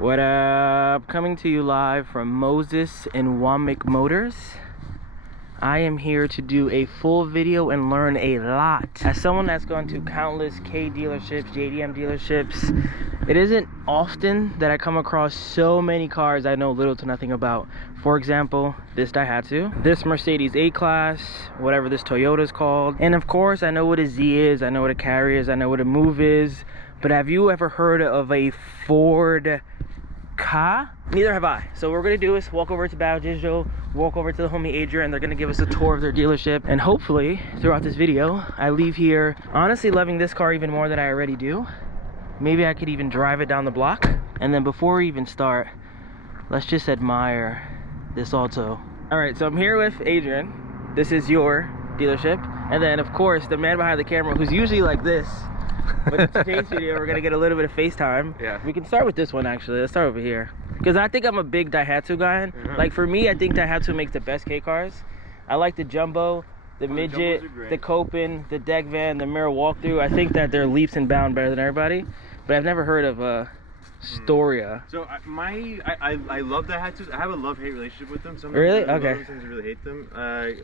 What up? Coming to you live from Moses and Wamik Motors. I am here to do a full video and learn a lot. As someone that's gone to countless K dealerships, JDM dealerships, it isn't often that I come across so many cars I know little to nothing about. For example, this Daihatsu, this Mercedes A-Class, whatever this Toyota is called. And of course, I know what a Z is, I know what a Carry is, I know what a Move is. But have you ever heard of a Ford KA? Neither have I. So what we're gonna do is walk over to Pajero, walk over to the homie Adrian. They're gonna give us a tour of their dealership, and hopefully throughout this video I leave here honestly loving this car even more than I already do. Maybe I could even drive it down the block. And then before we even start, let's just admire this auto. All right, so I'm here with Adrian. This is your dealership, and then of course the man behind the camera, who's usually like this. But in today's video, we're gonna get a little bit of FaceTime. Yeah. We can start with this one actually. Let's start over here. Because I think I'm a big Daihatsu guy. Like for me, I think Daihatsu makes the best K cars. I like the Jumbo, the Midget, the Copen, the deck van, the mirror walkthrough. I think that they're leaps and bounds better than everybody. But I've never heard of Storia. So I love Daihatsu. I have a love-hate relationship with them. Sometimes really? I Okay. sometimes I really hate them.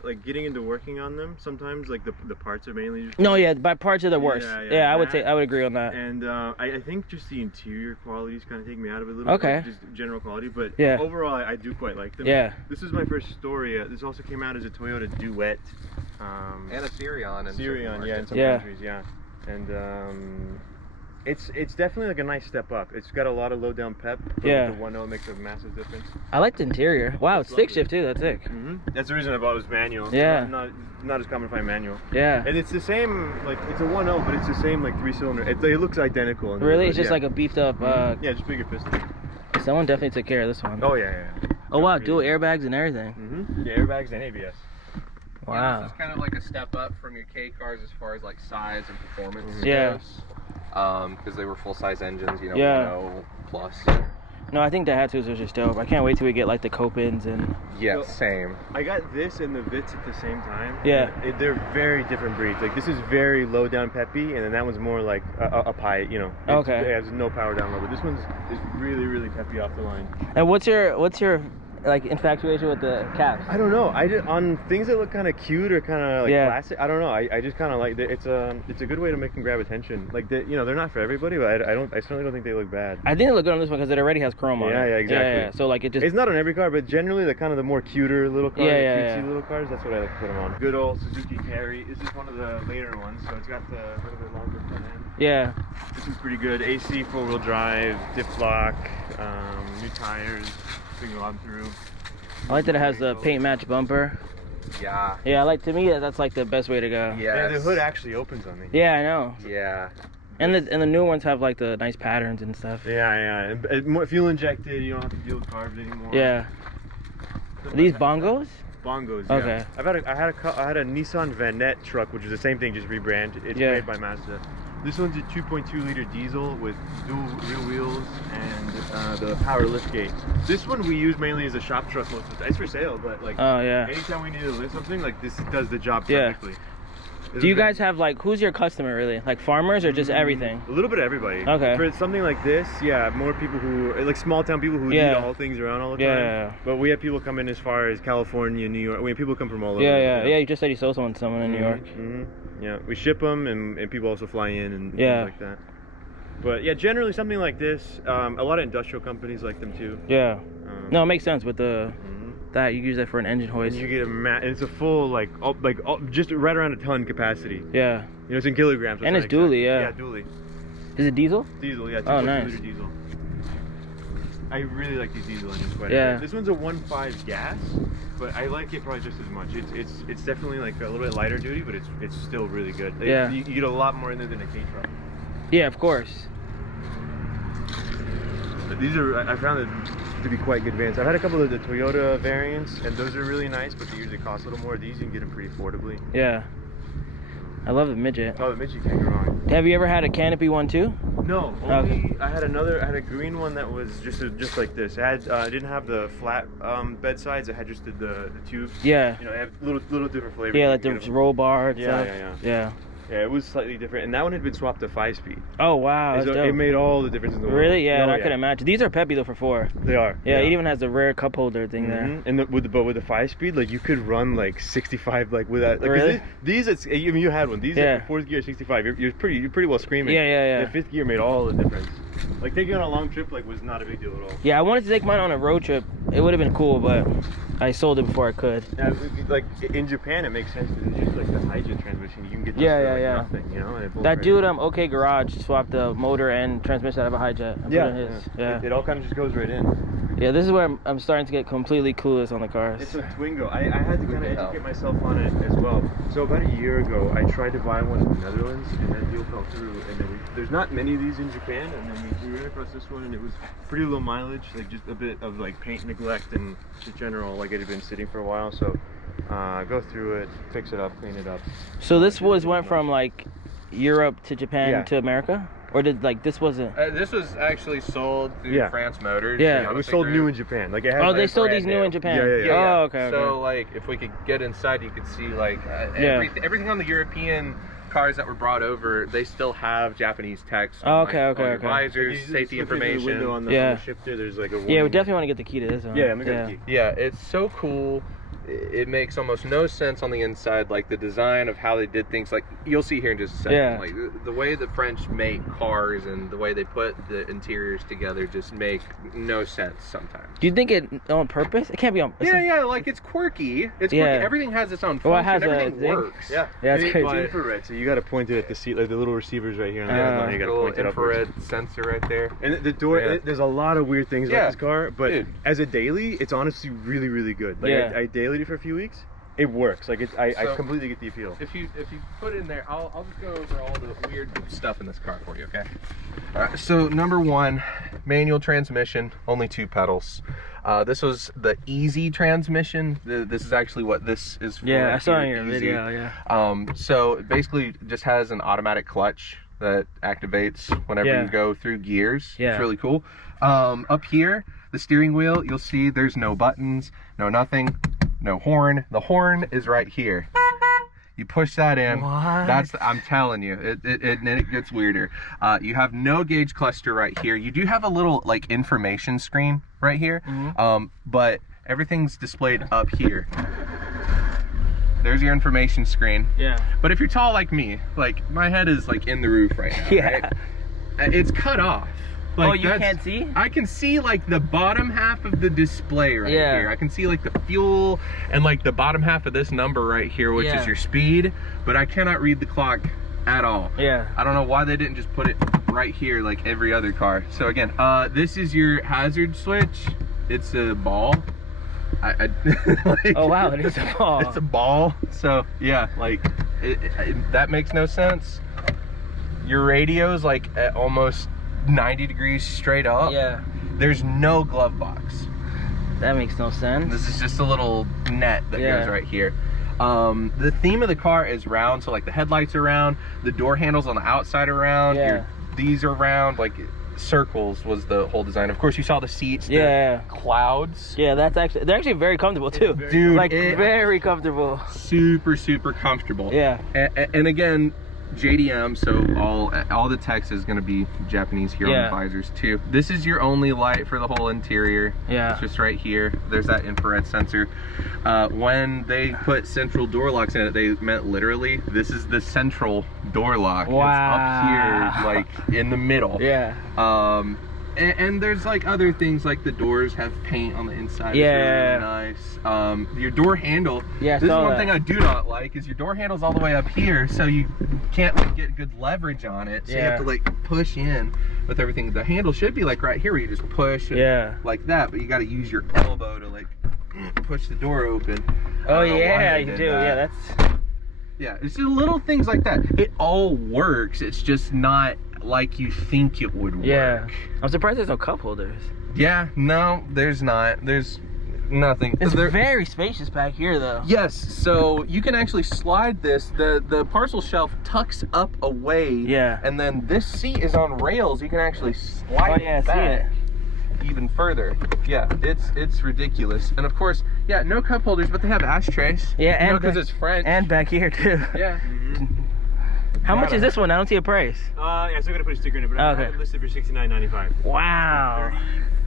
Like getting into working on them. Sometimes like the parts are mainly just no, yeah, by parts are the worst. Yeah, I would agree on that. And I think just the interior qualities kind of take me out of it a little bit. Like just general quality, but yeah, overall I do quite like them. Yeah. This is my first Storia. This also came out as a Toyota Duet. And a Sirion. In some countries, yeah. And it's definitely like a nice step up. It's got a lot of low down pep. Yeah. The 1.0 makes a massive difference. I like the interior. Wow, it's stick shift too. That's sick. That's the reason I bought it was manual. Yeah. Not as common to find manual. Yeah. And it's the same, like it's a 1.0, but it's the same like 3-cylinder. It looks identical. Really? It's just like a beefed up. Yeah, just bigger piston. Someone definitely took care of this one. Oh yeah. Oh wow, dual airbags and everything. Yeah, airbags and ABS. Wow. Yeah, this is kind of like a step up from your K cars as far as like size and performance Yeah. goes. Because they were full-size engines, you know, 1.0 plus. No, I think Daihatsus are just dope. I can't wait till we get like the Copens and... Yeah, So, same. I got this and the Vitz at the same time. Yeah. They're very different breeds. Like this is very low down peppy, and then that one's more like up high, you know. Okay. It has no power down low, but this one's is really peppy off the line. And what's your like infatuation with the caps? I don't know. I just on things that look kind of cute or kind of like classic. I don't know. I just kind of like it's a good way to make them grab attention. Like they're not for everybody, but I certainly don't think they look bad. I think they look good on this one because it already has chrome on it. Yeah, exactly. Yeah. So like it's not on every car, but generally the kind of the more cuter little cars, cutesy little cars. That's what I like to put them on. Good old Suzuki Carry. This is one of the later ones, so it's got the little bit longer front end. Yeah. This is pretty good. AC 4-wheel drive, diff lock, new tires, single on through. I like that it has the paint match bumper. Yeah. Yeah, to me that's like the best way to go. Yeah. The hood actually opens on me. Yeah, I know. Yeah. And the new ones have like the nice patterns and stuff. Yeah. And more fuel injected. You don't have to deal with carbs anymore. Yeah. Are these bongos? Bongos. Yeah. Okay. I had a Nissan Vanette truck, which is the same thing, just rebranded. It's made by Mazda. This one's a 2.2 liter diesel with dual rear wheels and the power liftgate. This one we use mainly as a shop truck most of the time. It's for sale, but like anytime we need to lift something, like this does the job perfectly. Do you guys have like, who's your customer really? Like farmers or just everything? A little bit of everybody. Okay. For something like this, yeah, more people who, like small town people who need all things around all the time. Yeah. But we have people come in as far as California, New York. I mean, people come from all over. Yeah. You just said you sold someone in New York. Yeah, we ship them and people also fly in and things like that. But yeah, generally something like this, a lot of industrial companies like them too. Yeah. No, it makes sense with the... that you use that for an engine hoist. And you get and it's a full just right around a ton capacity. Yeah. You know, it's in kilograms. And it's dually, Yeah, dually. Is it diesel? Diesel, yeah. 2.2 liter diesel. I really like these diesel engines quite a bit. This one's a 1.5 gas, but I like it probably just as much. It's definitely like a little bit lighter duty, but it's still really good. You get a lot more in there than a K truck. Yeah, of course. But these are, I found it to be quite good vans. I've had a couple of the Toyota variants, and those are really nice, but they usually cost a little more. These you can get them pretty affordably. Yeah. I love the midget. Oh, the midget can't go wrong. Have you ever had a canopy one too? No, only I had a green one that was just like this. It had it didn't have the flat bed sides. It had just the tube. Yeah. You know, it had little different flavors. Yeah, like the roll bar and stuff. Yeah. Yeah, it was slightly different, and that one had been swapped to 5-speed. Oh wow, So it made all the difference in the world. Really? Yeah, and I could imagine. These are peppy though for 4. They are. Yeah, it even has the rare cup holder thing there. And with the 5-speed, like you could run like 65 like without. Like, really? These it's. I mean, you had one. These are 4th gear 65. You're pretty well screaming. Yeah. The 5th gear made all the difference. Like taking on a long trip like was not a big deal at all. Yeah, I wanted to take mine on a road trip. It would have been cool, but I sold it before I could. Yeah, like in Japan, it makes sense because it's just like the hydrogen transmission. You can get this for nothing, you know. And that dude, OK Garage, swapped the motor and transmission out of a hijet. Yeah. It all kind of just goes right in. Yeah, this is where I'm starting to get completely clueless on the cars. It's a Twingo. I had to kind of educate myself on it as well. So about a year ago, I tried to buy one in the Netherlands, and that deal fell through. And then there's not many of these in Japan, and then we ran across this one, and it was pretty low mileage, like just a bit of like paint neglect and just general, like it had been sitting for a while. So go through it, fix it up, clean it up. So this went from like Europe to Japan to America? Or did this wasn't? This was actually sold through France Motors. Yeah, it was sold new in Japan. Like it had. Oh, they sold these new in Japan. Yeah. Oh, okay. So like, if we could get inside, you could see like everything on the European cars that were brought over. They still have Japanese text. On, okay. Visors, safety information. On the shifter, there's like a. Yeah, we definitely want to get the key to this one. Yeah, I'm gonna get the key. Yeah, it's so cool. It makes almost no sense on the inside, like the design of how they did things. Like you'll see here in just a second, like the way the French make cars and the way they put the interiors together just make no sense sometimes. Do you think it on purpose? It can't be on. Yeah, like it's quirky. It's quirky. Everything has its own function. Well, it has everything works. Yeah, it's crazy. It's infrared, so you got to point it at the seat, like the little receivers right here on the line. You got to point it infrared sensor right there. And the door. There's a lot of weird things about this car, but as a daily, it's honestly really, really good. Like I dailied it for a few weeks. It works. Like I completely get the appeal. If you put in there, I'll just go over all the weird stuff in this car for you, okay? All right. So number 1, manual transmission, only 2 pedals. This was the easy transmission. This is actually what this is for. Yeah, I saw in your video. Yeah. So it basically just has an automatic clutch that activates whenever you go through gears. Yeah. It's really cool. Up here, the steering wheel, you'll see there's no buttons, no nothing. No horn. The horn is right here. You push that in. What? I'm telling you, it gets weirder. You have no gauge cluster right here. You do have a little like information screen right here, but everything's displayed up here. There's your information screen. Yeah. But if you're tall like me, like my head is like in the roof right now. Yeah. Right? It's cut off. Like, you can't see? I can see like the bottom half of the display right here. I can see like the fuel and like the bottom half of this number right here, which is your speed, but I cannot read the clock at all. Yeah. I don't know why they didn't just put it right here like every other car. So again, this is your hazard switch. It's a ball. Like, oh wow, it is a ball. It's a ball. So yeah, like that makes no sense. Your radio's like at almost 90 degrees straight up. Yeah. There's no glove box. That makes no sense. This is just a little net that goes right here. The theme of the car is round, so like the headlights are round, the door handles on the outside are round, these are round, like circles was the whole design. Of course you saw the seats, the clouds. Yeah, they're actually very comfortable too. Dude, like very comfortable. Super comfortable. Yeah. And again, JDM, so all the text is going to be Japanese here on the visors too. This is your only light for the whole interior. Yeah, it's just right here. There's that infrared sensor. When they put central door locks in it, they meant literally this is the central door lock. Wow. It's up here, like in the middle. Yeah. And there's like other things, like the doors have paint on the inside. Yeah, it's really nice. Your door handle. Yeah, this is one thing I do not like, is your door handle's all the way up here, so you can't like get good leverage on it. So you have to like push in with everything. The handle should be like right here, where you just push. Like that, but you got to use your elbow to like push the door open. Oh yeah, you do. Yeah, that's. Yeah, it's just little things like that. It all works. It's just not like you think it would work. Yeah, I'm surprised there's no cup holders. Yeah, no, there's not. There's nothing. It's very spacious back here though. Yes, so you can actually slide this. The parcel shelf tucks up away. Yeah. And then this seat is on rails. You can actually slide it back even further. Yeah, it's ridiculous. And of course, yeah, no cup holders, but they have ashtrays. Yeah, and because it's French. And back here too. Yeah. How much is this one? I don't see a price. Yeah, I still gotta put a sticker in it, but I have it listed for $69.95. Wow.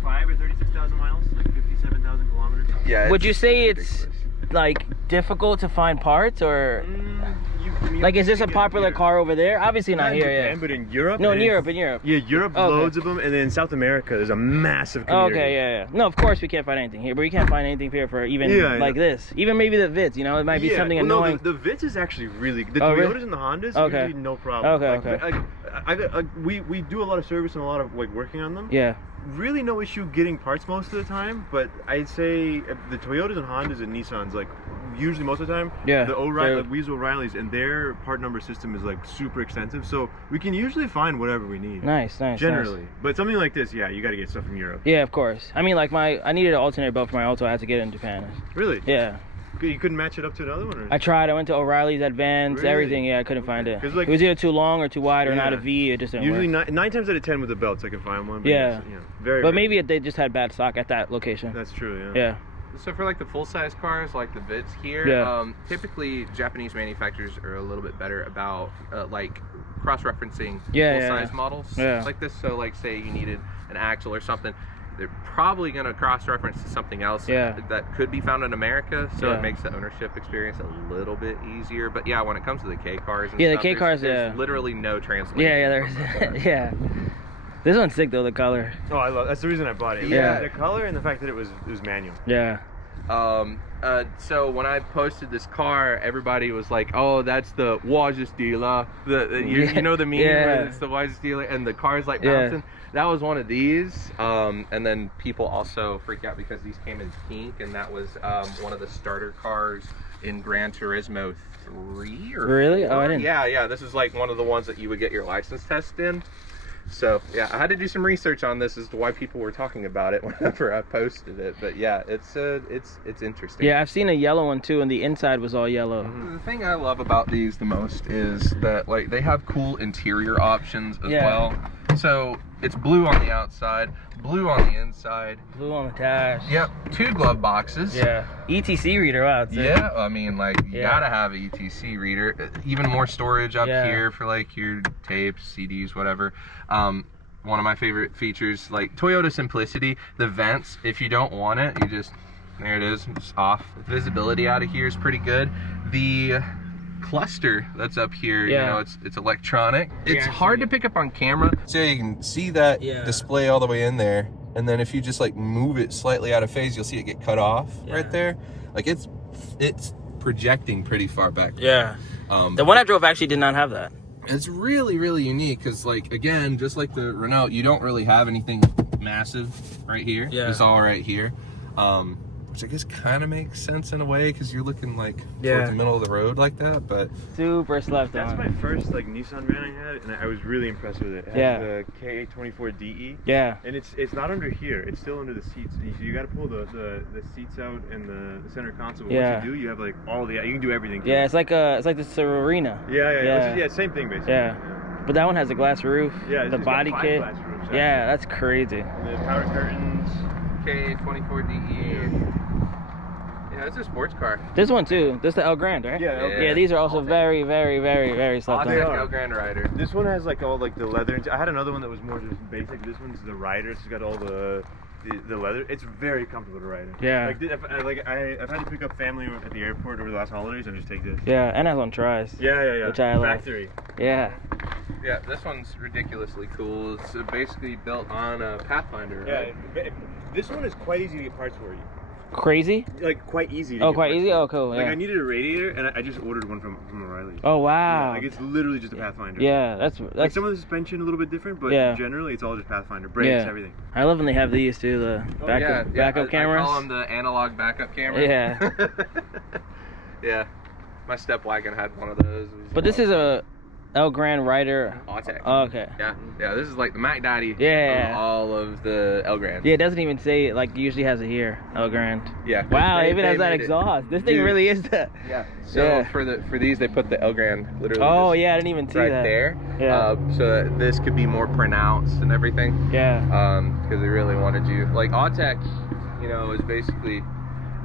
35 or 36,000 miles, like 57,000 kilometers. Yeah. Would you say it's like difficult to find parts, or like is this a popular car over there? Obviously not here, Japan, but in Europe. No, in Europe. Yeah, Europe, loads of them, and then in South America, there's a massive community. Okay, yeah. No, of course we can't find anything here, but we can't find anything here for even like this. Even maybe the Vitz, you know, it might be something annoying. No, the Vitz is actually really good. The Toyotas and the Hondas, usually no problem. Okay. We do a lot of service and a lot of like working on them. Yeah. Really no issue getting parts most of the time, but I'd say the Toyotas and Hondas and Nissans, like usually most of the time, the O'Reilly, like we use O'Reilly's, and their part number system is like super extensive, so we can usually find whatever we need. Nice. Generally. But something like this, yeah, you got to get stuff from Europe. Yeah, of course. I mean, like I needed an alternator belt for my Alto. I had to get it in Japan. Really? Yeah. You couldn't match it up to another one? Or? I tried. I went to O'Reilly's, Advance, everything. Yeah, I couldn't find it. Like, it was either too long or too wide or not a V. It just didn't usually work. 9 times out of 10 with the belts I can find one. But yeah. Very. But maybe they just had bad stock at that location. That's true. Yeah. So for like the full-size cars, like the Vitz here, typically Japanese manufacturers are a little bit better about like cross-referencing full-size models like this. So like say you needed an axle or something, they're probably going to cross-reference to something else that could be found in America, so it makes the ownership experience a little bit easier. But yeah, when it comes to the K cars and stuff, the K cars, there's literally no translation. There's This one's sick though, the color. Oh, I love. That's the reason I bought it. The color and the fact that it was manual. Yeah. So when I posted this car, everybody was like, "Oh, that's the Wajus dealer." You know the meme where it's the Wajus dealer and the car's like bouncing. That was one of these. And then people also freak out because these came in pink, and that was one of the starter cars in Gran Turismo 3 or really? 4. Oh, I didn't. Yeah. This is like one of the ones that you would get your license test in. So yeah, I had to do some research on this as to why people were talking about it whenever I posted it. But yeah, it's interesting. Yeah, I've seen a yellow one too, and the inside was all yellow. The thing I love about these the most is that like they have cool interior options as well. So it's blue on the outside, blue on the inside, blue on the dash. Yep, 2 glove boxes. Yeah, ETC reader out. Yeah, I mean like you gotta have an ETC reader. Even more storage up here for like your tapes, CDs, whatever. One of my favorite features, like Toyota simplicity, the vents. If you don't want it, you just there it is, it's off. Visibility out of here is pretty good. The cluster that's up here, you know, it's electronic. It's hard to pick up on camera. So you can see that display all the way in there, and then if you just like move it slightly out of phase, you'll see it get cut off right there. Like it's projecting pretty far back. Yeah. The one I drove actually did not have that. It's really, really unique because, like, again, just like the Renault, you don't really have anything massive right here. Yeah. It's all right here. Which I guess kind of makes sense in a way because you're looking like towards the middle of the road like that, but super slept on. That's my first like Nissan van I had, and I was really impressed with it. It has the KA 24DE. Yeah. And it's not under here; it's still under the seats. So you got to pull the seats out and the center console. But once you do, you have like all the you can do everything. Yeah, it's like the Serena. Yeah. Same thing basically. Yeah. But that one has a glass roof. Yeah. The body kit. Glass roofs, yeah, that's crazy. And the power curtains. KA 24DE. Yeah, it's a sports car. This one too. This is the El Grande, right? Yeah, these are also very, very, very, very slept on. El Grande rider. This one has like all like the leather. I had another one that was more just basic. This one's the rider. It's got all the leather. It's very comfortable to ride in. Yeah. I've had to pick up family at the airport over the last holidays. I just take this. Yeah, and has on tries. Yeah. Which I love. Factory. Yeah. Yeah, this one's ridiculously cool. It's basically built on a Pathfinder. Right? Yeah. This one is quite easy to get parts for you. Crazy? Like quite easy. Quite easy? Oh, cool. Like I needed a radiator, and I just ordered one from O'Reilly. Oh, wow. Yeah, like it's literally just a Pathfinder. Yeah, that's like some of the suspension a little bit different, but generally it's all just Pathfinder. Brakes, everything. I love when they have these too, the backup cameras. I call them the analog backup cameras. Yeah. Yeah. My StepWagon had one of those. But this is a El Grande rider. Oh, okay. Yeah, this is like the Mac Daddy of all of the El Grandes. Yeah, it doesn't even say it, like usually has it here, El Grande. Yeah. Wow, it even has that exhaust. This thing really is the. Yeah. So for these they put the El Grande literally. Oh yeah, I didn't even see right that. There. Yeah. So that this could be more pronounced and everything. Yeah. Because they really wanted you like Autech, you know, is basically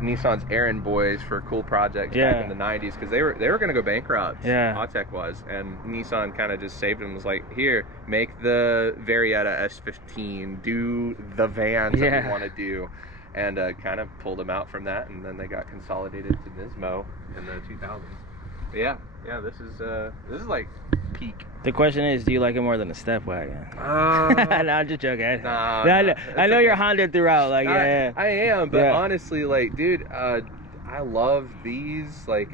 Nissan's errand boys for cool projects back in the 90s, because they were going to go bankrupt. Autech was, and Nissan kind of just saved them. Was like, here, make the Varietta S15, do the vans that we want to do, and kind of pulled them out from that, and then they got consolidated to Nismo in the 2000s. But yeah, this is like peak. The question is, do you like it more than a StepWagon? No, I'm just joking. Nah, I know you're Honda throughout. Like, I am, but honestly, like, dude, I love these. Like,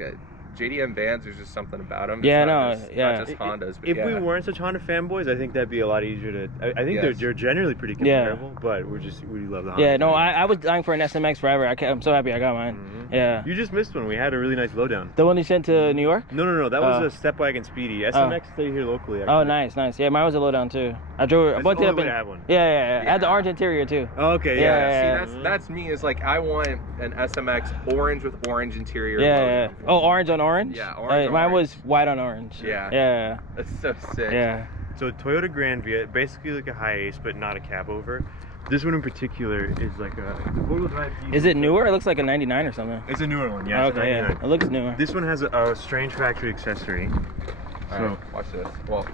JDM vans, there's just something about them. Not just Hondas. But if we weren't such Honda fanboys, I think that'd be a lot easier to. I think they're generally pretty comparable, but we love the Honda. Yeah, no, I was dying for an SMX forever. I'm so happy I got mine. Yeah. You just missed one. We had a really nice lowdown. The one you sent to New York? No. That was a StepWagon Speedy. SMX stayed here locally. Actually. Oh, nice. Yeah, mine was a lowdown too. I drove. I bumped it up. I have one. Yeah. I had the orange interior too. Oh, okay. See, that's me. Is like, I want an SMX orange with orange interior. Yeah. Oh, orange on orange. Yeah, orange. Mine was white on orange. Yeah. That's so sick. Yeah. So Toyota Grand Via, basically like a high ace, but not a cab over. This one in particular is like a four-wheel drive. Is it newer? It looks like a 99 or something. It's a newer one, yeah. Okay, it looks newer. This one has a strange factory accessory. So watch this. Well,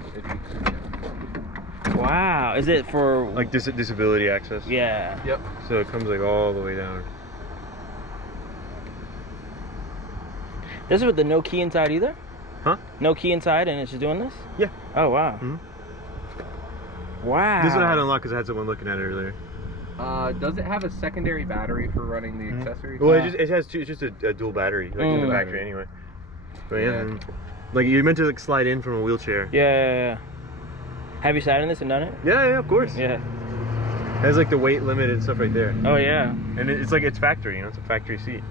wow, is it for like disability access? Yeah. Yep. So it comes like all the way down. This is with the no key inside either? Huh? No key inside, and it's just doing this? Yeah. Oh wow. Wow. This one I had unlocked because I had someone looking at it earlier. Does it have a secondary battery for running the accessories? Well, it has two. It's just a dual battery, like in the factory anyway. But like you're meant to like slide in from a wheelchair. Yeah. Have you sat in this and done it? Yeah, of course. Yeah. It has like the weight limit and stuff right there. Oh yeah. And it's like it's factory, it's a factory seat.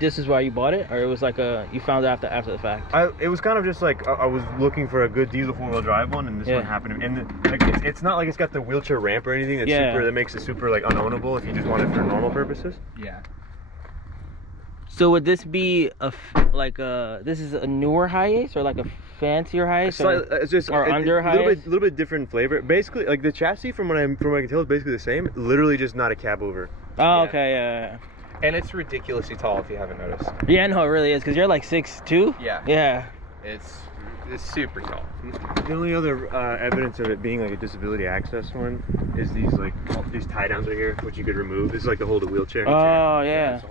This is why you bought it, or it was like you found it after the fact? It was kind of just like I was looking for a good diesel four-wheel drive one, and this one happened. And like it's not like it's got the wheelchair ramp or anything that makes it super like unownable if you just want it for normal purposes. Yeah. So would this be this is a newer high ace or like a fancier high ace, it's just under high ace? A little bit different flavor. Basically, like the chassis from what I can tell is basically the same. Literally just not a cab over. Oh, okay, yeah. And it's ridiculously tall if you haven't noticed. Yeah, no, it really is, because you're like 6'2". Yeah. It's super tall. The only other evidence of it being like a disability access one is these tie downs right here, which you could remove. This is like to hold a wheelchair. Oh yeah.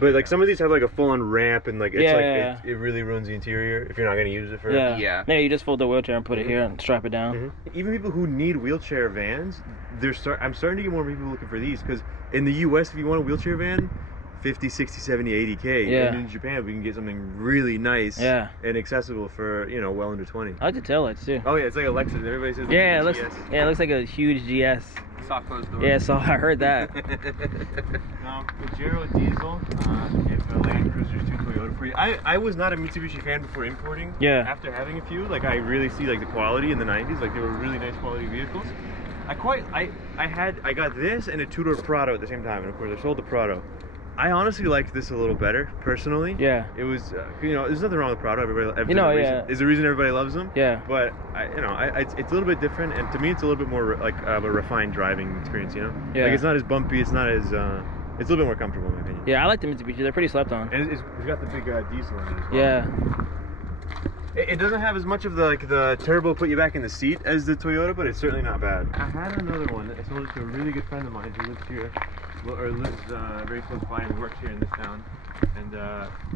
But like some of these have like a full-on ramp, and like it's it really ruins the interior if you're not gonna use it for. Yeah, you just fold the wheelchair and put it here and strap it down. Even people who need wheelchair vans, I'm starting to get more people looking for these, because in the US, if you want a wheelchair van, 50, 60, 70, 80K. And in Japan, we can get something really nice and accessible for, well under 20. I like the taillights too. Oh yeah, it's like a Lexus. Everybody says it looks like a huge GS. Soft closed door. Yeah, so I heard that. Now, Pajero diesel, if a Land Cruiser's too Toyota for you. I was not a Mitsubishi fan before importing. Yeah. After having a few, like I really see like the quality in the 90s, like they were really nice quality vehicles. I got this and a two-door Prado at the same time, and of course I sold the Prado. I honestly liked this a little better, personally. Yeah. It was, there's nothing wrong with Prado. There's a reason everybody loves them. Yeah. But it's a little bit different, and to me, it's a little bit more like of a refined driving experience. Yeah. Like it's not as bumpy. It's not as. It's a little bit more comfortable in my opinion. Yeah, I like the Mitsubishi. They're pretty slept on. And it's got the big diesel in it as well. Yeah. It doesn't have as much of the turbo put you back in the seat as the Toyota, but it's certainly not bad. I had another one that I sold it to a really good friend of mine who lives here, or lives very close by and works here in this town. And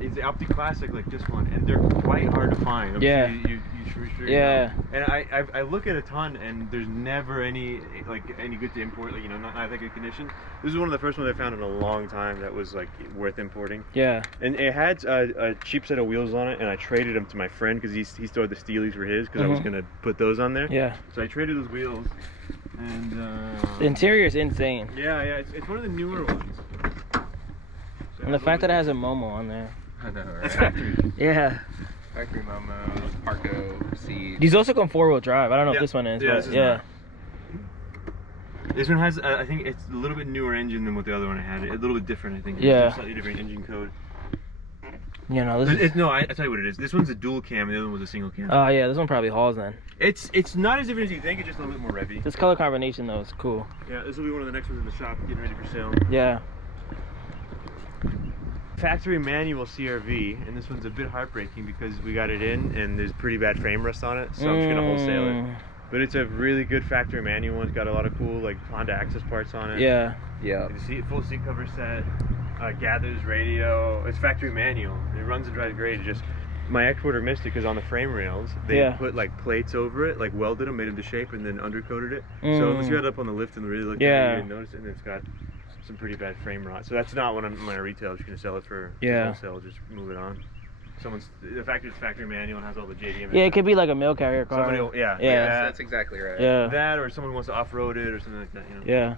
it's the Opti Classic like this one, and they're quite hard to find. Yeah. Sure you know. And I look at a ton, and there's never any good to import, not that good condition. This is one of the first ones I found in a long time that was like worth importing. Yeah. And it had a cheap set of wheels on it, and I traded them to my friend because he stored the Steelies for his, because I was gonna put those on there. Yeah. So I traded those wheels, and the interior is insane. Yeah, it's one of the newer ones. So and the fact that it has a Momo on there. I know, right? That's factory. Yeah. Factory Momo, Parco seat. These also come 4-wheel drive. I don't know if this one is. Yeah, but this one has, I think it's a little bit newer engine than what the other one I had. A little bit different, I think. Yeah. It's a slightly different engine code. You know, this is... No, I tell you what it is. This one's a dual cam, and the other one was a single cam. Oh yeah, this one probably hauls then. It's not as different as you think. It's just a little bit more revvy. This color combination though is cool. Yeah, this will be one of the next ones in the shop, getting ready for sale. Yeah. Factory manual CRV, and this one's a bit heartbreaking because we got it in and there's pretty bad frame rust on it, so I'm just gonna wholesale it. But it's a really good factory manual one. It's got a lot of cool like Honda access parts on it. Yeah. Yeah. You see, full seat cover set, gathers radio. It's factory manual. It runs and drives great. It just my exporter missed it because on the frame rails they put like plates over it, like welded them, made them to shape, and then undercoated it. So unless you had it up on the lift and really looked at it, you didn't notice it, and it's got some pretty bad frame rot. So that's not what I'm gonna retail. I'm just gonna sell it for wholesale. Just move it on. The fact it's factory manual and has all the JDM. Yeah, it could be like a mail carrier car. Yeah, that's exactly right. Yeah. That, or someone wants to off-road it or something like that. You know. Yeah.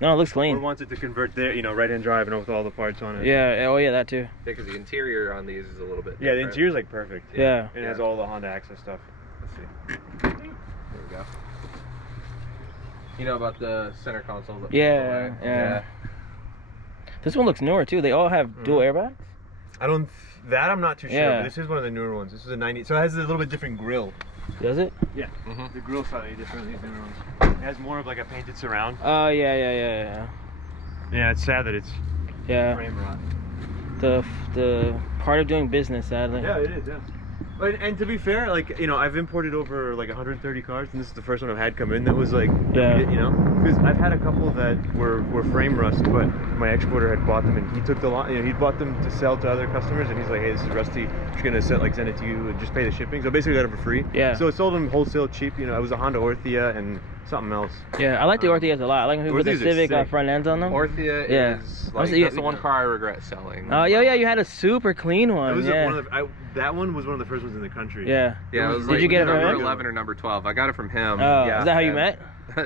No, it looks clean. Or wants it to convert there, you know, right-hand drive and with all the parts on it. Yeah. Oh yeah, that too. Yeah, because the interior on these is a little bit different. Yeah, the interior's like perfect. Yeah. And it has all the Honda access stuff. Let's see. There we go. You know about the center consoles? Yeah. This one looks newer too. They all have dual airbags. I'm not too sure, but this is one of the newer ones. This is a 90, so it has a little bit different grille. Does it? Yeah. The grille slightly different than these newer ones. It has more of like a painted surround. Oh yeah. Yeah, it's sad that it's frame rot. The part of doing business, sadly. Yeah, it is. Yeah. And to be fair, like, you know, I've imported over like 130 cars, and this is the first one I've had come in that was like, you know, because I've had a couple that were frame rust, but my exporter had bought them, and he took the lot, you know, he bought them to sell to other customers, and he's like, hey, this is rusty, I'm just gonna send it to you and just pay the shipping. So basically, got it for free. Yeah. So it sold them wholesale cheap. You know, it was a Honda Orthia and something else. Yeah, I like the Orthias a lot. I like when people put the Civic front ends on them. Orthia is like, that's the one car I regret selling. Oh, yeah, you had a super clean one. It was that one was one of the first ones in the country. Yeah, it was Did you get it from number 11 or number 12? I got it from him. Oh, is that how you met?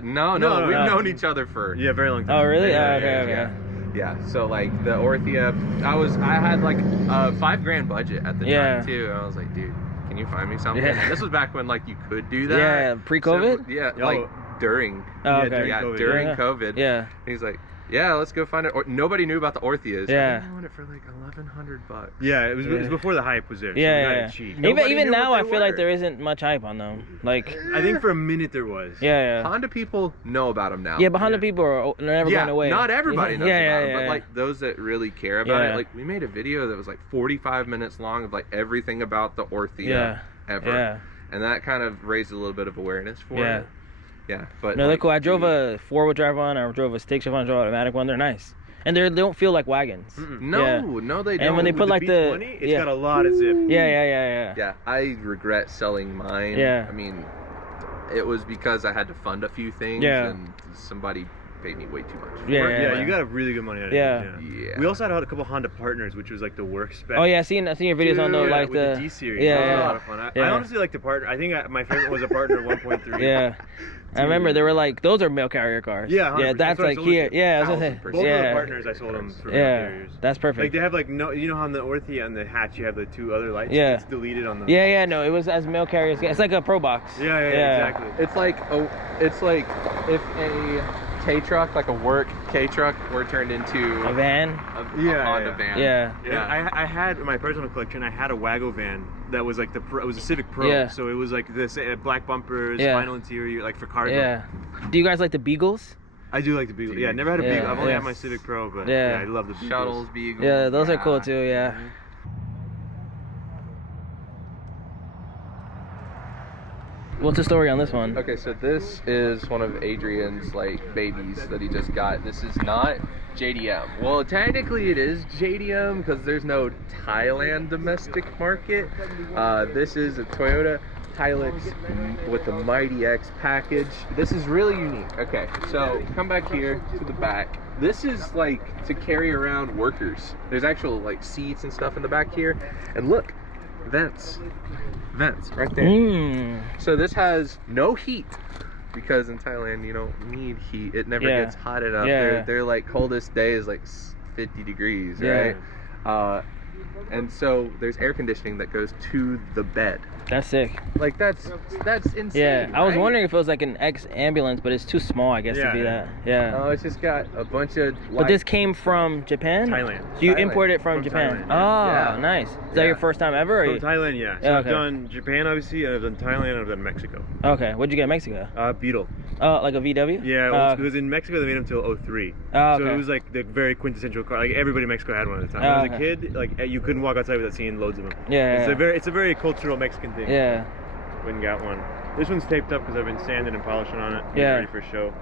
No, we've known each other for a very long time. Oh, really? Okay. Yeah, so like the Orthia, I had like a $5,000 budget at the time too, and I was like, dude, can you find me something? And this was back when like you could do that. Yeah, pre-COVID. So, like during. During COVID. During COVID. Yeah. He's like, yeah, let's go find it. Nobody knew about the Orthias. Yeah. I wanted it for like $1,100. Yeah, it was before the hype was there. So yeah. Cheap. Even now, I feel like there isn't much hype on them. Like, I think for a minute there was. Yeah. Honda people know about them now. Yeah, but Honda people are never going away. Not everybody knows about them, but like those that really care about it. Like we made a video that was like 45 minutes long of like everything about the Orthia ever. Yeah. And that kind of raised a little bit of awareness for it. Yeah, but no, they're cool. I drove a 4-wheel drive one. I drove a stick shift one. I drove an automatic one. They're nice, and they don't feel like wagons. No, they don't. And when they put like the B20, it's got a lot of zip. Yeah. I regret selling mine. Yeah. I mean, it was because I had to fund a few things, and somebody paid me way too much. Yeah, you got really good money out of it. Yeah. We also had a couple Honda partners, which was like the work spec. Oh yeah, I seen your videos on with the D series. Yeah, that was a lot of fun. I honestly like the partner. I think my favorite was a partner 1.3. Yeah. I remember they were like, those are mail carrier cars. Yeah, 100%. That's like here. Yeah, both of the partners I sold them for mail carriers. That's perfect. Like they have like you know, on the Orthia and the hatch you have the two other lights. Yeah, it's deleted on the. Yeah. No, it was as mail carriers. It's like a Pro Box. Yeah, exactly. It's like if a K truck, like a work K truck, were turned into a van. A Honda van. Yeah. I had in my personal collection. I had a Wago van that was like it was a Civic Pro. Yeah. So it was like this black bumpers, vinyl interior, like for cargo. Yeah. Do you guys like the Beagles? I do like the Beagle. Yeah, never had a Beagle. I've only had my Civic Pro, but I love the Beagles. Shuttles, Beagles. Yeah, those are cool too. Yeah. What's the story on this one? Okay, so this is one of Adrian's like babies that he just got. This is not JDM. Well, technically it is JDM because there's no Thailand domestic market. This is a Toyota Hilux with the Mighty X package. This is really unique. Okay, so come back here to the back. This is like to carry around workers. There's actual like seats and stuff in the back here. And look, vents right there. So this has no heat because in Thailand you don't need heat. It never gets hot enough. They're like coldest day is like 50 degrees, right? And so there's air conditioning that goes to the bed. That's sick. Like that's insane. Yeah, right? I was wondering if it was like an ex-ambulance, but it's too small, I guess, to be that. Yeah. Oh, it's just got a bunch of. But this came from Japan? Thailand. So you imported it from Japan? Thailand, Oh, nice. Is that your first time ever? From Thailand, yeah. So I've done Japan, obviously, and I've done Thailand, and I've done Mexico. Okay, what'd you get in Mexico? Beetle. Oh, like a VW? Yeah, it was in Mexico. They made them till 03. Oh, okay. So it was like the very quintessential car. Like everybody in Mexico had one at the time. When I was a kid, like you couldn't walk outside without seeing loads of them. Yeah. It's a very cultural Mexican thing. Yeah. Went and got one. This one's taped up because I've been sanding and polishing on it. Yeah. Ready for show.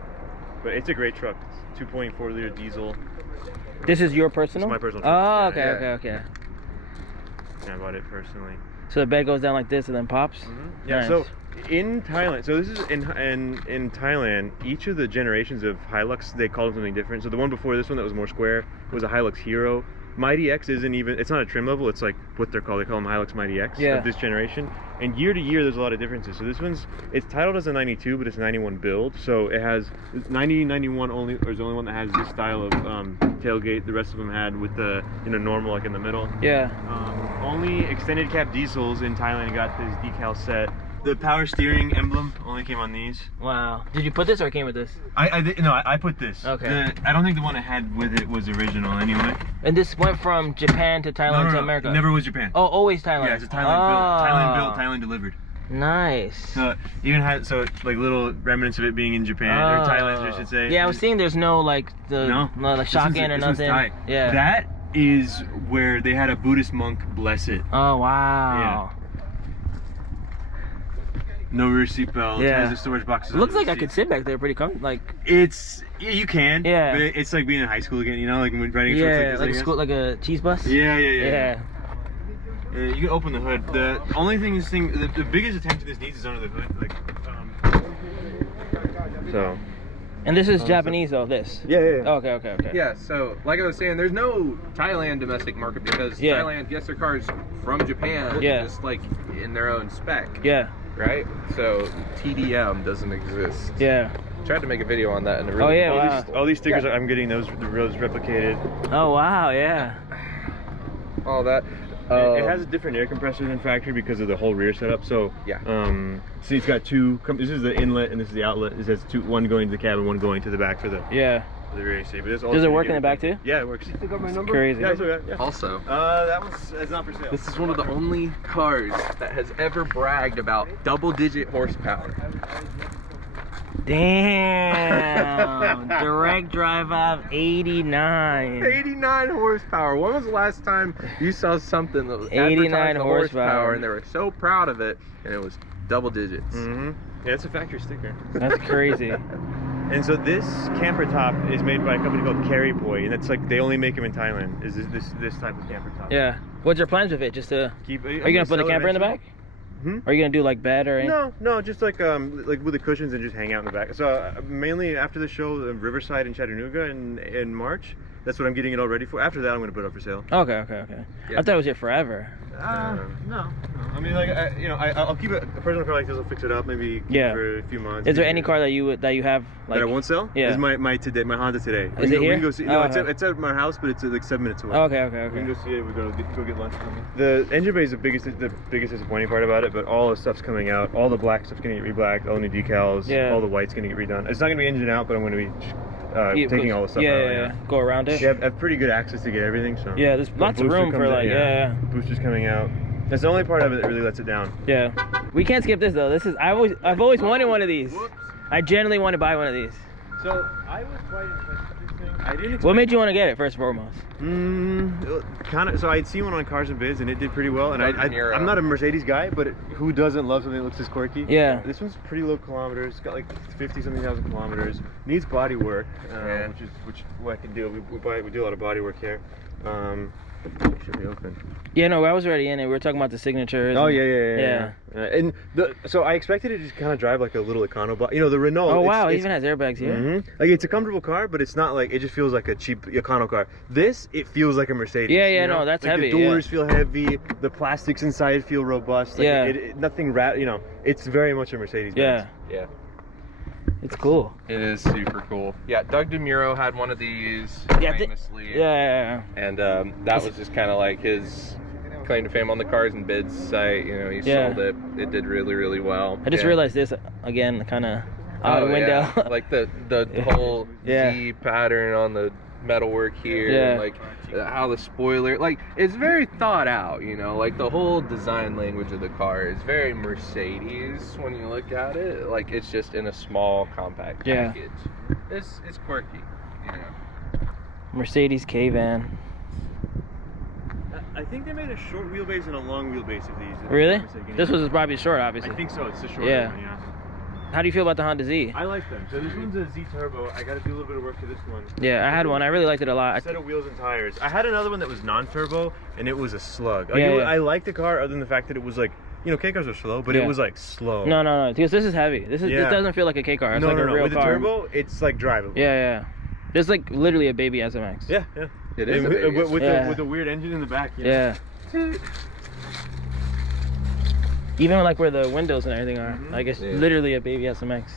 But it's a great truck. It's 2.4 liter diesel. This is your personal? It's my personal truck. Oh, okay. I bought it personally. So the bed goes down like this and then pops? Yeah, nice. so in Thailand, so this is in Thailand, each of the generations of Hilux, they call them something different. So the one before this one that was more square was a Hilux Hero. Mighty X isn't even, it's not a trim level, it's like what they're called. They call them Hilux Mighty X of this generation. And year to year, there's a lot of differences. So this one's, it's titled as a 92, but it's a 91 build. So it has 90, 91 only, or is the only one that has this style of tailgate. The rest of them had with the, normal like in the middle. Yeah. Only extended cab diesels in Thailand got this decal set. The power steering emblem only came on these. Wow. Did you put this or it came with this? I put this. Okay. I don't think the one I had with it was original anyway. And this went from Japan to Thailand to America? It never was Japan. Oh, always Thailand? Yeah, it's a Thailand built. Thailand built, Thailand delivered. Nice. So even had like little remnants of it being in Japan or Thailand, I should say. Yeah, I was seeing there's no like no like shotgun or nothing. Yeah. That is where they had a Buddhist monk bless it. Oh wow. Yeah. No rear seatbelt. Yeah. Has the storage boxes. It looks like I could sit back there pretty comfortable. Like you can. Yeah. But it's like being in high school again. Like when riding a truck like this. Like a cheese bus. Yeah. Yeah. You can open the hood. The only thing the biggest attention this needs is under the hood. Like so. And this is Japanese though. This. Yeah. Okay. Yeah. So like I was saying, there's no Thailand domestic market because Thailand gets their cars from Japan. Just like in their own spec. Yeah. Right? So TDM doesn't exist. Yeah. Tried to make a video on that and it really all these stickers I'm getting those replicated. Oh wow, yeah. All that. It has a different air compressor than factory because of the whole rear setup. So see, it's got two. This is the inlet and this is the outlet. It has one going to the cabin, one going to the back for the rear AC. But does it work in the back too? Yeah, it works. You got my number? Crazy. Yeah, I still got it. Yeah. Also, that one's not for sale. This is one of the only cars that has ever bragged about double-digit horsepower. Damn. Direct drive off 89. 89 horsepower. When was the last time you saw something that was 89 horsepower and they were so proud of it and it was double digits? Yeah, it's a factory sticker. That's crazy. And so this camper top is made by a company called Carry Boy, and it's like they only make them in Thailand. Is this type of camper top? Yeah. What's your plans with it? Just to keep. Are you gonna put the camper in the back? Are you gonna do like bed or anything? No, just like with the cushions and just hang out in the back. So mainly after the show, Riverside in Chattanooga in March. That's what I'm getting it all ready for. After that, I'm gonna put it up for sale. Okay. Yeah. I thought it was here forever. No. I mean, like I'll keep it. A personal car like this, I'll fix it up, maybe keep it for a few months. Is there any car that you have like that I won't sell? Yeah. Is my Honda today. Is it here? We can go see. No, it's at my house, but it's like 7 minutes away. Okay. We can go see it. We go get lunch. The engine bay is the biggest disappointing part about it, but all the stuff's coming out. All the black stuff's gonna get re-blacked. All the new decals. Yeah. All the white's gonna get redone. It's not gonna be engine out, but I'm gonna be taking all the stuff out. Yeah. Go around it. Yeah, I have pretty good access to get everything. So yeah, there's lots of room for like Booster's coming out. That's the only part of it that really lets it down. Yeah. We can't skip this though. I've always wanted one of these. Whoops. I genuinely want to buy one of these. So I was quite impressed with this thing. I didn't expect. What made you want to get it first and foremost? Kind of. So I'd seen one on Cars and Bids and it did pretty well. And I'm not a Mercedes guy, but who doesn't love something that looks this quirky? Yeah. This one's pretty low kilometers. It's got like 50-something thousand kilometers. Needs body work, which I can do. We do a lot of body work here. Should be open. Yeah, no, I was already in it. We were talking about the signatures. Oh yeah. And so I expected it to just kind of drive like a little econo, the Renault. Oh wow, it even has airbags here. Like it's a comfortable car, but it's not like it just feels like a cheap econo car. This it feels like a Mercedes. Yeah, no, that's like heavy. The doors feel heavy. The plastics inside feel robust. Like yeah. Nothing it's very much a Mercedes. Yeah. Yeah. It's cool. It is super cool. Yeah, Doug DeMuro had one of these famously. Yeah. And that was just kind of like his claim to fame on the Cars and Bids site. You know, he sold it. It did really, really well. I just realized this again, kind of out the window. Yeah. Like the whole Z pattern on the metalwork here. And like how the spoiler, like it's very thought out. You know, like the whole design language of the car is very Mercedes when you look at it. Like it's just in a small compact package. It's quirky. You know. Mercedes K-van. I think they made a short wheelbase and a long wheelbase of these. Really? This was probably short, obviously. I think so. It's the short one, yeah. How do you feel about the Honda Z? I like them. So this one's a Z Turbo. I got to do a little bit of work to this one. Yeah, I had one. I really liked it a lot. Set of wheels and tires. I had another one that was non-turbo, and it was a slug. Like, I liked the car other than the fact that it was like, you know, K cars are slow, but it was like slow. No, because this is heavy. This doesn't feel like a K car. It's like a real car. With the turbo, it's like drivable. Yeah. There's like literally a baby SMX. Yeah. It is a baby. With the weird engine in the back. Yeah. Even like where the windows and everything are, like it's literally a baby SMX.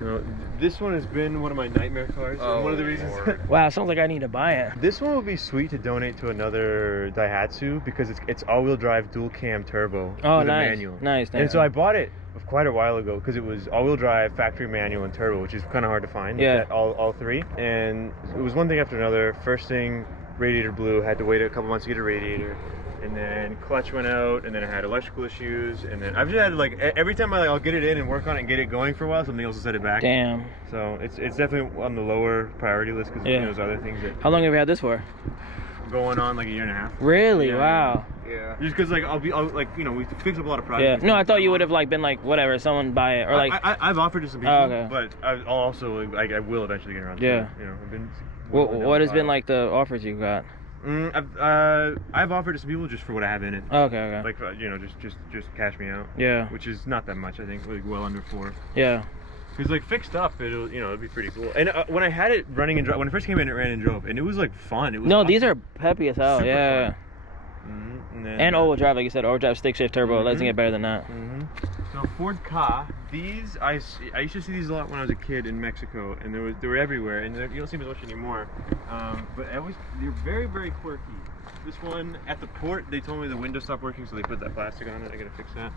You know, this one has been one of my nightmare cars. One of the reasons. Wow, sounds like I need to buy it. This one would be sweet to donate to another Daihatsu because it's all-wheel drive dual cam turbo with a manual. Nice. And so I bought it quite a while ago because it was all-wheel drive, factory manual, and turbo, which is kind of hard to find. All three. And it was one thing after another. First thing, radiator blew. Had to wait a couple months to get a radiator. And then clutch went out, and then I had electrical issues, and then I've just had like every time I'll get it in and work on it and get it going for a while, something else will set it back. Damn. So it's definitely on the lower priority list because there's other things that. How long have you had this for? Going on like a year and a half. Really? Wow. Yeah. Just because like I'll like you know we fix up a lot of projects. Yeah. No, I thought you would have like been like whatever, someone buy it or like. I've offered to some people, but I'll also like I will eventually get around to it. You know, I've been. What has been like the offers you got? I've offered to some people just for what I have in it. Okay. Like you know, just cash me out. Yeah. Which is not that much, I think, like well under 4. Yeah. Because like fixed up, it'll be pretty cool. And when I had it running and when I first came in, it ran and drove, and it was like fun. It was awesome. These are peppy as hell. Super fun. And all-wheel drive, like you said, all-wheel drive, stick shift, turbo. Let's get better than that. So Ford KA, these I used to see these a lot when I was a kid in Mexico, and they were everywhere, and you don't see them as much anymore. But they're very, very quirky. This one at the port, they told me the window stopped working, so they put that plastic on it. I gotta fix that.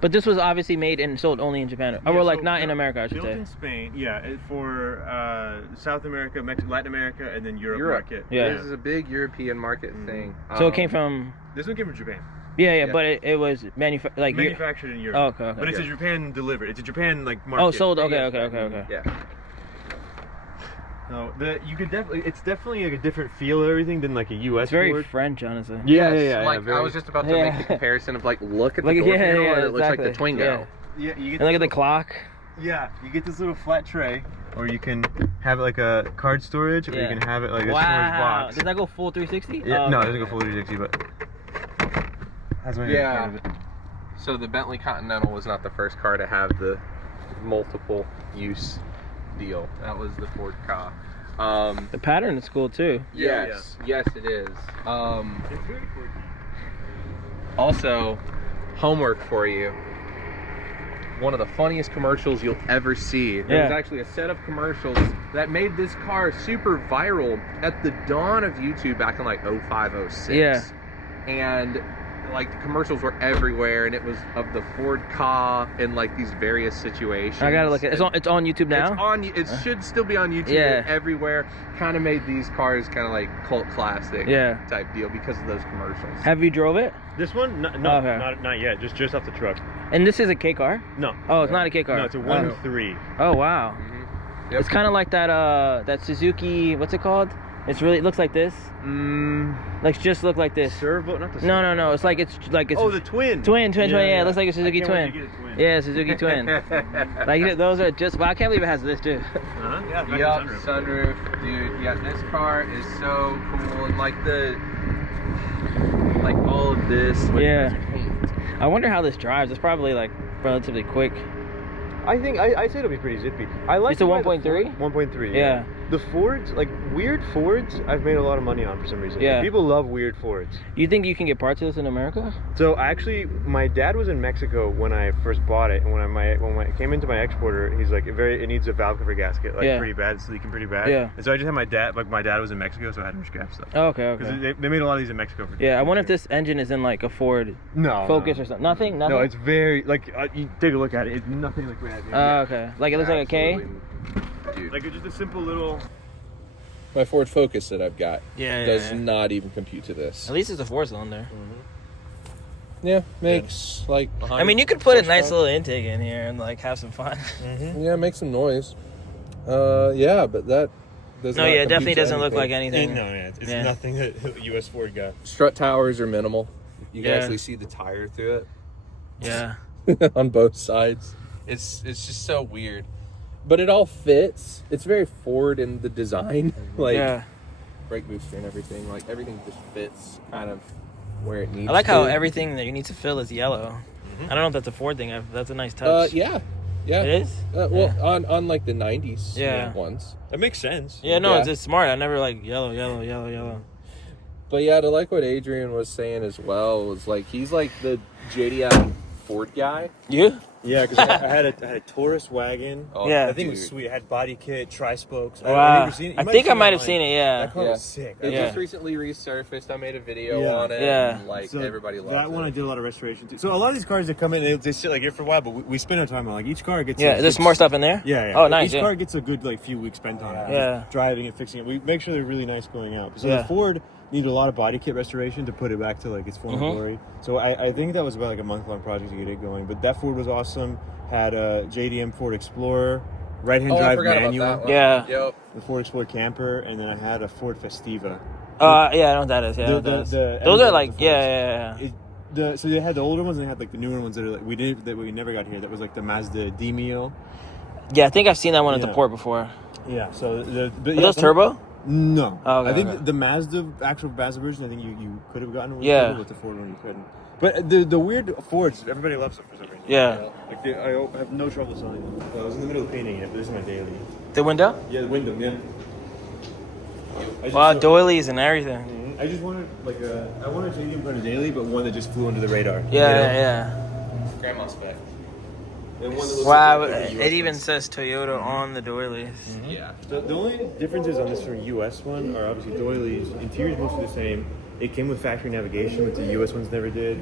But this was obviously made and sold only in Japan, or like not in America, I should say. Built in Spain, for South America, Latin America, and then Europe market. Yeah, this is a big European market thing. So it came from. This one came from Japan. Yeah, but it was manufactured in Europe. Okay. But it's a Japan delivered. It's a Japan market. Oh, sold. Okay. Yeah. No, it's definitely like a different feel of everything than like a US. It's very French, honestly. Yeah. Like I was just about to make the comparison of like look at the door panel and it looks like the Twingo. Yeah, you get and look at the clock. Yeah, you get this little flat tray, or you can have it like a card storage, or you can have it like a storage box. Does that go full 360? Yeah, no, it doesn't go full 360, but that's my favorite part of it. So the Bentley Continental was not the first car to have the multiple use deal. That was the Ford KA. The pattern is cool too. Yes, it is. It's very quirky. Also, homework for you. One of the funniest commercials you'll ever see. There was actually a set of commercials that made this car super viral at the dawn of YouTube back in like 05, 06. Yeah. And like the commercials were everywhere, and it was of the Ford KA in like these various situations. I gotta look at it. It's on YouTube now? It should still be on YouTube everywhere. Kind of made these cars kind of like cult classic type deal because of those commercials. Have you drove it? This one? No, not yet. Just off the truck. And this is a K car? No. Oh, it's not a K car. No, it's a 1.3. Oh wow. Yep. It's kind of like that Suzuki. What's it called? It looks like this. Like just look like this. Servo, not the Servo. No. It's like Oh, the twin. Twin. Yeah, it looks like a Suzuki twin. Yeah, Suzuki twin. Like those are just. Well, I can't believe it has this too. Yeah, sunroof, dude. Yeah, this car is so cool, and like all of this. I wonder how this drives. It's probably like relatively quick. I think I said it'll be pretty zippy. I like. It's a 1.3. 1.3. Yeah. The Fords, like weird Fords, I've made a lot of money on for some reason. Yeah. Like, people love weird Fords. You think you can get parts of this in America? So actually, my dad was in Mexico when I first bought it, and when I came into my exporter, he's like, it needs a valve cover gasket, like pretty bad, it's leaking pretty bad. Yeah. And so I just had my dad was in Mexico, so I had him scrap stuff. Oh, okay. Because they made a lot of these in Mexico. I wonder if this engine is in like a Ford Focus or something. Nothing. No, it's very like you take a look at it. It's nothing like that. Oh, okay. Like it looks like a K. Dude. Like it's just a simple little. My Ford Focus that I've got does not even compute to this. At least it's a 4-cylinder. Yeah, makes like. I mean, you could put a nice little intake in here and like have some fun. Yeah, make some noise. Yeah, but that does. No, yeah, it definitely doesn't look like anything. No, it's nothing that U.S. Ford got. Strut towers are minimal. You can actually see the tire through it. Yeah. On both sides, it's just so weird. But it all fits. It's very Ford in the design. Like brake booster and everything. Like everything just fits kind of where it needs to. I like how everything that you need to fill is yellow. I don't know if that's a Ford thing. That's a nice touch. Yeah. It is? Well, on like the 90s ones. That makes sense. Yeah, no, it's smart. I never like yellow. But yeah, to like what Adrian was saying as well, was like he's like the JDM Ford guy. You? Yeah, because I had a Taurus wagon. Oh, yeah, I think it was sweet. It had body kit, tri-spokes. Wow. I think I might have seen it. That car was sick. It just recently resurfaced. I made a video on it. Yeah. And, like so everybody loved it. That one I did a lot of restoration too. So a lot of these cars that come in, they sit like here for a while, but we spend our time on like each car gets. Yeah, there's more stuff in there. Yeah. Oh, nice. Each car gets a good like few weeks spent on it. Yeah. Just driving it, fixing it. We make sure they're really nice going out. So the Ford needed a lot of body kit restoration to put it back to like its former glory. So I think that was about like a month-long project to get it going. But that Ford was awesome. Had a JDM Ford Explorer, right-hand drive manual. Yeah. Yep. The Ford Explorer camper, and then I had a Ford Festiva. Yeah, I know what that is. Yeah, those are like So they had the older ones and they had like the newer ones that are like we never got here. That was like the Mazda D-Mio. Yeah, I think I've seen that one at the port before. Yeah. So are those turbo? No. Oh, okay, I think the Mazda actual Mazda version. I think you could have gotten with turbo, with the Ford one you couldn't. But the weird Fords, everybody loves them for some reason. Yeah. Like I have no trouble selling them. I was in the middle of painting it, but this is my daily. The window? Yeah, the window. Yeah. Wow, doilies and everything. I just wanted I wanted to even put a daily, but one that just flew under the radar. Yeah. Grandma spec. Wow, it even says Toyota on the doilies. Yeah. The only differences on this from US one are obviously doilies. Interior's mostly the same. It came with factory navigation, which the US ones never did.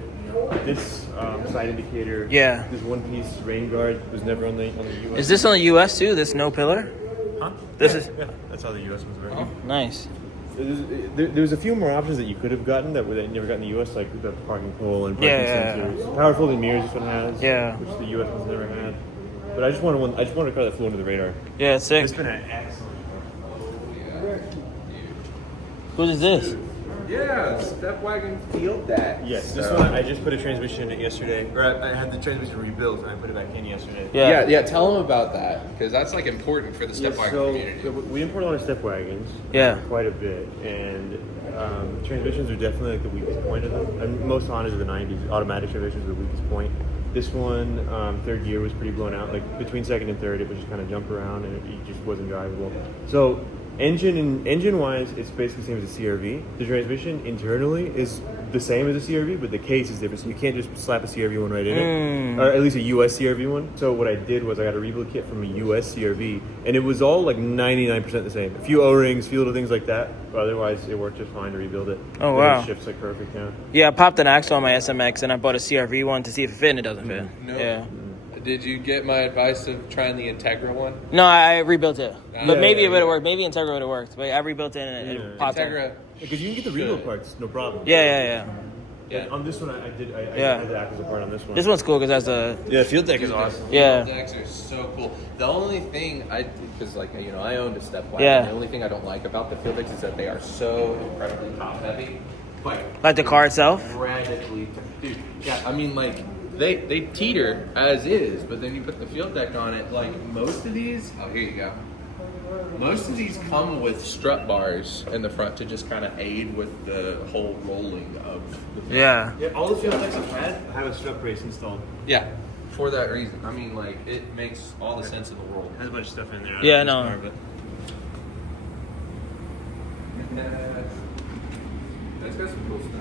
This side indicator, this one-piece rain guard was never on the US. Is this on the US too? This no pillar? Huh? This is. Yeah, that's how the US ones were. Oh, nice. There's a few more options that you could have gotten that never got in the US, like the parking pole and parking sensors. Power folding mirrors, this one has. Yeah. Which the US ones never had. But I just wanted one. I just wanted a car that flew under the radar. Yeah, it's sick. It's been an excellent. What is this? Yeah, StepWagon Field Deck. Yes, this one I just put a transmission in it yesterday. Or I had the transmission rebuilt and I put it back in yesterday. Yeah. Tell them about that because that's like important for the StepWagon community. So we import a lot of StepWagons. Quite a bit, and transmissions are definitely like the weakest point of them. And most Hondas of the '90s, automatic transmissions are the weakest point. This one, third gear was pretty blown out. Like between second and third, it was just kind of jump around and it just wasn't drivable. So engine wise, it's basically the same as a CRV. The transmission internally is the same as a CRV, but the case is different. So you can't just slap a CRV one right in it, or at least a US CRV one. So what I did was I got a rebuild kit from a US CRV, and it was all like 99% the same. A few O-rings, few little things like that, but otherwise it worked just fine to rebuild it. Oh wow! It shifts like perfect now. Yeah, I popped an axle on my SMX, and I bought a CRV one to see if it fit, and it doesn't fit. No. Yeah. Did you get my advice of trying the Integra one? No, I rebuilt it. But maybe it would have worked. Maybe Integra would have worked. But I rebuilt it and it popped Integra. Because you can get the rebuild parts, no problem. Yeah. On this one, I had the axles apart on this one. This one's cool because that's the... Yeah, field deck is awesome. Yeah. Field decks are so cool. The only thing because like, you know, I owned a StepWagon. Yeah. The only thing I don't like about the field decks is that they are so incredibly top heavy. Like the car itself? Radically. Dude, yeah, I mean, like... They teeter as is, but then you put the field deck on it. Like most of these, here you go. Most of these come with strut bars in the front to just kind of aid with the whole rolling of the field. Yeah. All the field decks I've had have a strut brace installed. Yeah. for that reason. I mean, like, it makes all the sense in the world. It has a bunch of stuff in there. Yeah, I know. That's got some cool stuff.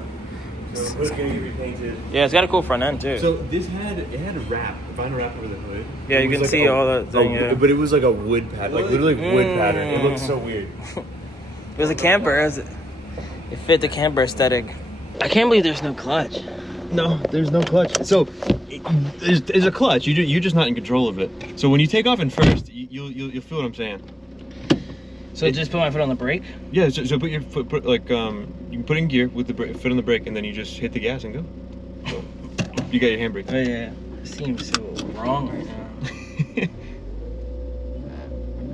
So the hood's gonna get repainted. Yeah, it's got a cool front end too. So this had a wrap, a vinyl wrap over the hood. Yeah, you can see all the thing. Yeah. But it was like a wood pattern, like literally wood pattern. It looked so weird. It was a camper. It fit the camper aesthetic. I can't believe there's no clutch. No, there's no clutch. So there's a clutch. You're just not in control of it. So when you take off in first, you'll feel what I'm saying. So just put my foot on the brake? Yeah, so put your foot, you can put in gear with the foot on the brake, and then you just hit the gas and go. So, you got your handbrake. Oh yeah, it seems so wrong right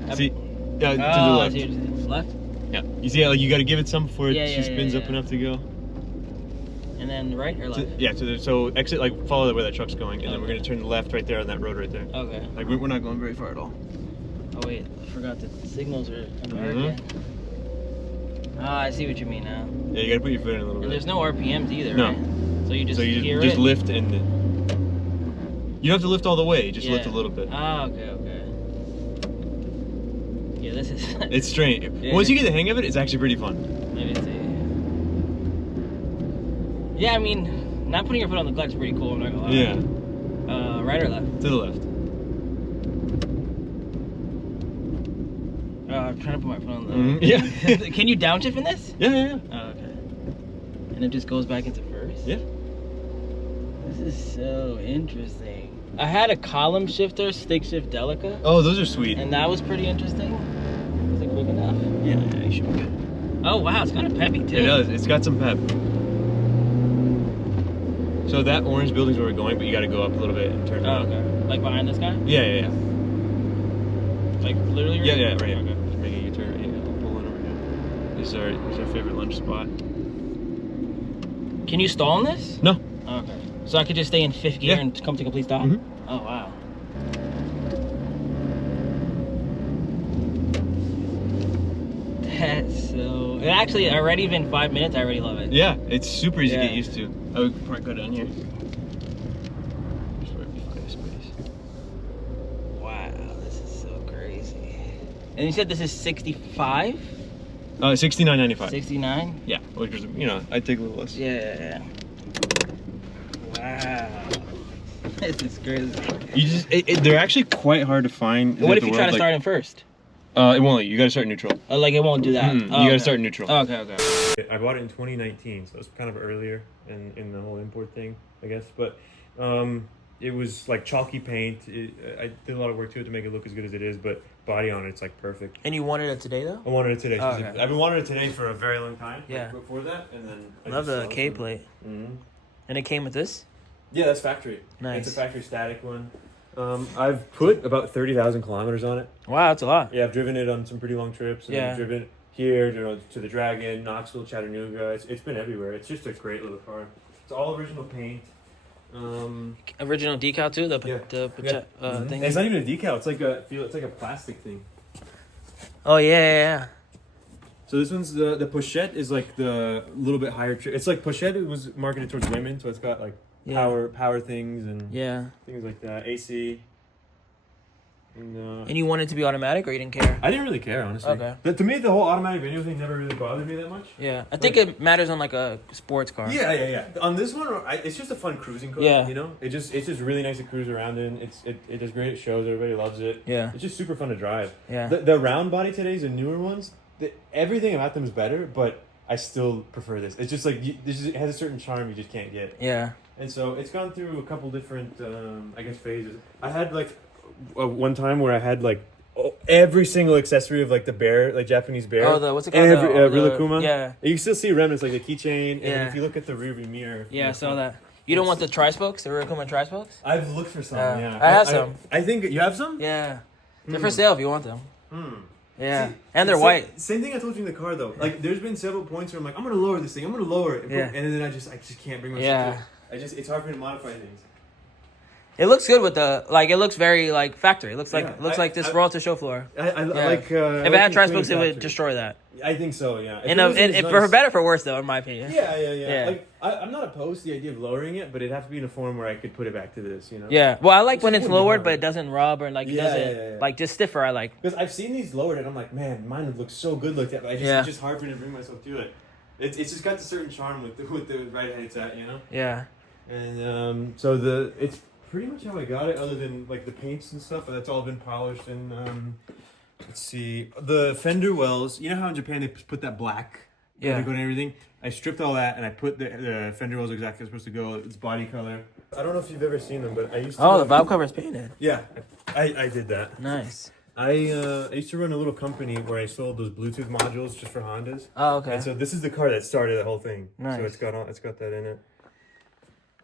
now. See, to the left. Left? Yeah. You see how you got to give it some before she spins up enough to go? And then right or left? So exit, like follow where that truck's going, and then we're going to turn left right there on that road right there. Okay. Like we're not going very far at all. Oh wait, I forgot the signals are American. Ah, I see what you mean now. Yeah, you gotta put your foot in a little bit. And there's no RPMs either, no. Right? So you just just lift and you don't have to lift all the way, just lift a little bit. Ah, okay. Yeah, this is... It's strange. Yeah. Once you get the hang of it, it's actually pretty fun. Let me see. Yeah, I mean, not putting your foot on the clutch is pretty cool, I'm not gonna lie. Yeah. Right or left? To the left. I'm trying to put my foot on the... Yeah. Can you downshift in this? Yeah. Oh, okay. And it just goes back into first? Yeah. This is so interesting. I had a column shifter, stick shift Delica. Oh, those are sweet. And that was pretty interesting. Was it quick enough? Yeah, you should be good. Oh, wow, it's kind of peppy too. It does. It's got some pep. So that orange building's where we're going, but you got to go up a little bit and turn around. Okay. Like behind this guy? Yeah. Like literally right Yeah, here? right here. Okay. Just make a U-turn right here. We'll pull in over here. This is our favorite lunch spot. Can you stall in this? No. Okay. So I could just stay in fifth gear and come to complete stop? Mm-hmm. Oh, wow. That's so... It actually already been 5 minutes. I already love it. Yeah, it's super easy to get used to. I would probably go down here. Just where we find a space. Wow, this is so crazy. And you said this is 65? $69.95. 69? Yeah, which is, I'd take a little less. Yeah. Wow. This is crazy. You just, they're actually quite hard to find. What if you try to start in first? It won't let you. You gotta start neutral. Like it won't do that? You gotta start neutral. Okay. I bought it in 2019, so it's kind of earlier in the whole import thing, I guess. But it was like chalky paint. I did a lot of work to it to make it look as good as it is, but body on it's like perfect. And you wanted it today though? I wanted it today. Oh, okay. I've been wanting it today for a very long time. Yeah. Before that, and then I love the K plate. Mm-hmm. And it came with this? Yeah, that's factory. Nice. It's a factory static one. I've put about 30,000 kilometers on it. Wow, that's a lot. Yeah, I've driven it on some pretty long trips. And I've driven here to the Dragon, Knoxville, Chattanooga. It's been everywhere. It's just a great little car. It's all original paint. Original decal too. The thing. It's not even a decal. It's like a plastic thing. Oh yeah. So this one's the pochette is like the little bit higher. It's like pochette. It was marketed towards women, so it's got like power things and things like that. AC. And you want it to be automatic, or you didn't care? I didn't really care, honestly. Okay. But to me, the whole automatic video thing never really bothered me that much. Yeah, I think it matters on like a sports car. Yeah. On this one, it's just a fun cruising car. Yeah. It's just really nice to cruise around in. It does great at shows. Everybody loves it. Yeah. It's just super fun to drive. Yeah. The round body today's and newer ones, everything about them is better, but I still prefer this. It's just like it has a certain charm you just can't get. Yeah. And so it's gone through a couple different, phases. I had like one time where I had like every single accessory of like the bear, like Japanese bear. Oh, what's it called? Rilakuma. Yeah. You can still see remnants like the keychain. And if you look at the rearview mirror. Yeah, I saw that. You don't want the tri-spokes, the Rilakuma tri-spokes? I've looked for some. Yeah. I have some. I think you have some. Yeah. They're for sale if you want them. Yeah. See, and they're white. Same thing I told you in the car though. Like there's been several points where I'm like, I'm gonna lower this thing. I'm gonna lower it. Yeah. And then I just can't bring myself to it. It's hard for me to modify things. It looks good with the like. It looks very like factory. It looks like this rolled to show floor. I like. If it had trash books, it would destroy that. I think so. Yeah. And for better or for worse, though, in my opinion. Yeah. Like I'm not opposed to the idea of lowering it, but it'd have to be in a form where I could put it back to this. You know. Yeah. Well, I like when it's lowered, but it doesn't rub or like it doesn't like just stiffer. I like because I've seen these lowered, and I'm like, man, mine would look so good looked at. But it's just hard for me to bring myself to it. It's just got a certain charm with the right height it's at, you know. Yeah. And so it's pretty much how I got it, other than like the paints and stuff. But that's all been polished and let's see, the fender wells. You know how in Japan they put that black undercoat and everything. I stripped all that and I put the fender wells exactly as supposed to go. It's body color. I don't know if you've ever seen them, but I used to. Oh, the valve cover's painted. Yeah, I did that. Nice. I used to run a little company where I sold those Bluetooth modules just for Hondas. Oh, okay. And so this is the car that started the whole thing. Nice. So it's got that in it.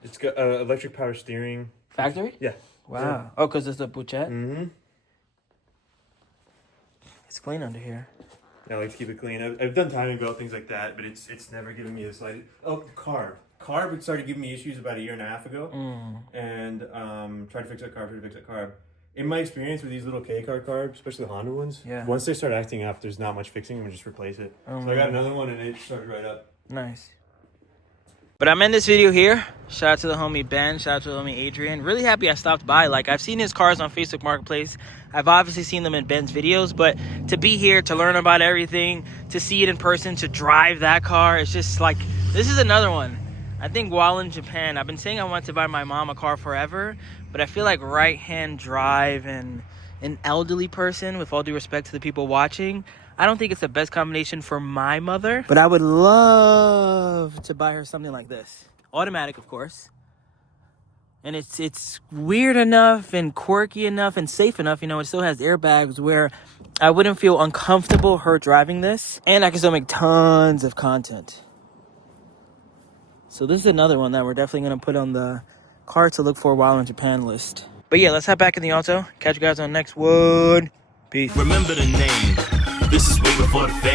It's got electric power steering. Factory? Yeah. Wow. Yeah. Oh, because it's a Bouchette? Mm-hmm. It's clean under here. I like to keep it clean. I've done timing belt, things like that, but it's never given me the slightest... Oh, carb. Carb started giving me issues about 1.5 years ago. And tried to fix that carb. In my experience with these little K-car carbs, especially the Honda ones, once they start acting up, there's not much fixing them and just replace it. So I got another one and it started right up. Nice. But I'm in this video here. Shout out to the homie Ben. Shout out to the homie Adrian. Really happy I stopped by. Like, I've seen his cars on Facebook Marketplace. I've obviously seen them in Ben's videos. But to be here, to learn about everything, to see it in person, to drive that car, it's just like, this is another one. I think while in Japan, I've been saying I want to buy my mom a car forever. But I feel like right-hand drive and an elderly person, with all due respect to the people watching, I don't think it's the best combination for my mother, but I would love to buy her something like this. Automatic, of course. And it's weird enough and quirky enough and safe enough, you know, it still has airbags where I wouldn't feel uncomfortable her driving this. And I can still make tons of content. So this is another one that we're definitely going to put on the car to look for while in Japan list. But yeah, let's hop back in the auto. Catch you guys on the next one. Peace. Remember the name. This is way before the fame.